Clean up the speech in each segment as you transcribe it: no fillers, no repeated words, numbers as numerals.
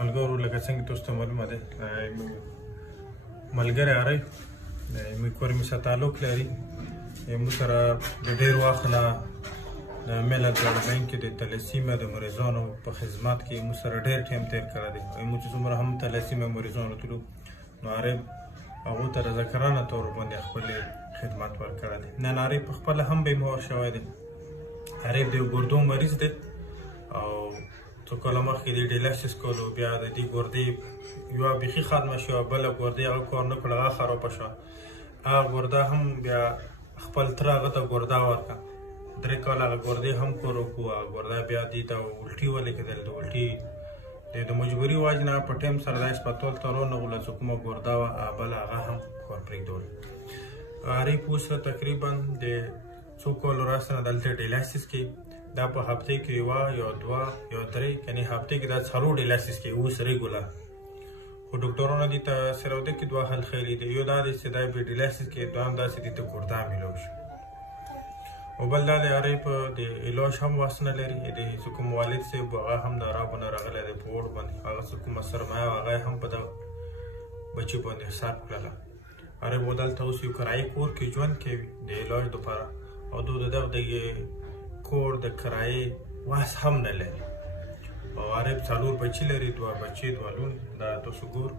ملګرو لکه څنګه تاسو ته معلومه ده ملګری عارف موږ کور می سره تعلق لري موږ سره د ډېر وخت نه د ملت ګورنمنټ کې د تلسیمه د مریضانو په خدمت کې موږ سره ډېر ټایم تیر کړی دی موږ چې څومره هم تلسیمه مریضانو تلو نو عارف هغو ته رضاکارانه طور باندې خپل خدمت ورکړی دی نن عارف په خپله هم بیمار شوی دی عارف د ګردو مریض دی او څو کاله مخکې د ډیالایسس کولو بیا د دې ګردې یوه بیخي ختمه شوه بله ګردې هغه کار نه کړ هغه خرابه شوه هغه ګرده هم بیا خپل تره هغه ته ګرده ورکړه 3 کاله هغه ګردې هم کور وکړو هغه ګرده بیا دې ته الټي ولیکېدل د الټي د مجبوري وجې نه په ټایم سره دا هسپتال ته رانغله چې کومه ګرده وه بله هغه هم کار پرېږدوله عارف اوس تقریبا د څو کالو راسته نه دلته ډیالایسس کې دا په هفته کې یوه یا دوه یا درې یعنې هفته کې دا 4 ډیالایسس کې اوس ریګولر خو ډاکټرانو دې ته صرف ده کې 2 حل خیلي دی یو دا دی چې دا په ډیالایسس کې دویم دا چې دې ته ګرده میلاو شي او بل دا د عارف د علاج هم وس نه لري د چې کوم والد صاحب هغه هم د عربو نه راغلی دی په وړ باندې هغه چې کومه سرمایه هغه هم په دغه بچي باندې حساب کړله عارف و دلته اوس یو کرایي کور کې ژوند کوي د علاج دپاره او دو د دغه د کور د کرایې واس هم نه لري او عارف 4 بچي لري 2 بچي 2 لون دا تاسو ګور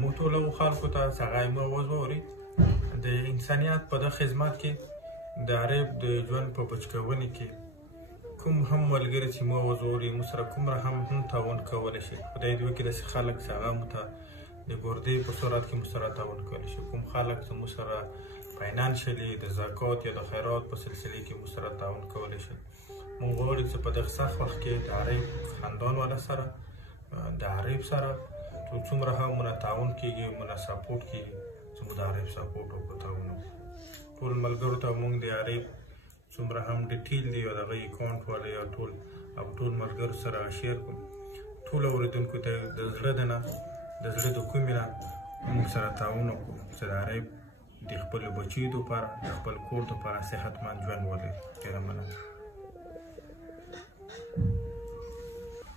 موږ ټولو خلکو ته هغه یې آواز واورئ د انسانیت په دغه خدمت کې د عارف د ژوند په بچکونې کې کوم هم ملګري چې مو آواز واوري موږ سره کومره هم تعاون کولی شي خدای دې وکړي داسې خلک چې هغه موږ ته د ګردې په صورت کې موږ سره تعاون کولی شي کوم خلک چې موږ سره فاینانشلی د زکات یا د خیرات په سلسله کې موږ سره تعاون کولی شي موږ غواړو چې په دغه سخت وخت کې د عارف خاندان والا سره د عارف سره څومره هم مونه تعاون کېږي مونه سپورټ کېږي چې موږ د عارف سپورټ وکړو تعاون وکړو ټول ملګرو ته موږ د عارف څومره هم ډیټیل دی او د هغه اکاونټ والا یا ټول ملګرو سره شیر کړو ټولو اورېدونکو ته د زړه د نه د زړه د کومې نه موږ سره تعاون وکړو چې د عارف د خپلو بچیو دپاره د خپل کور دپاره صحتمند ژوند ولري ډېره مننه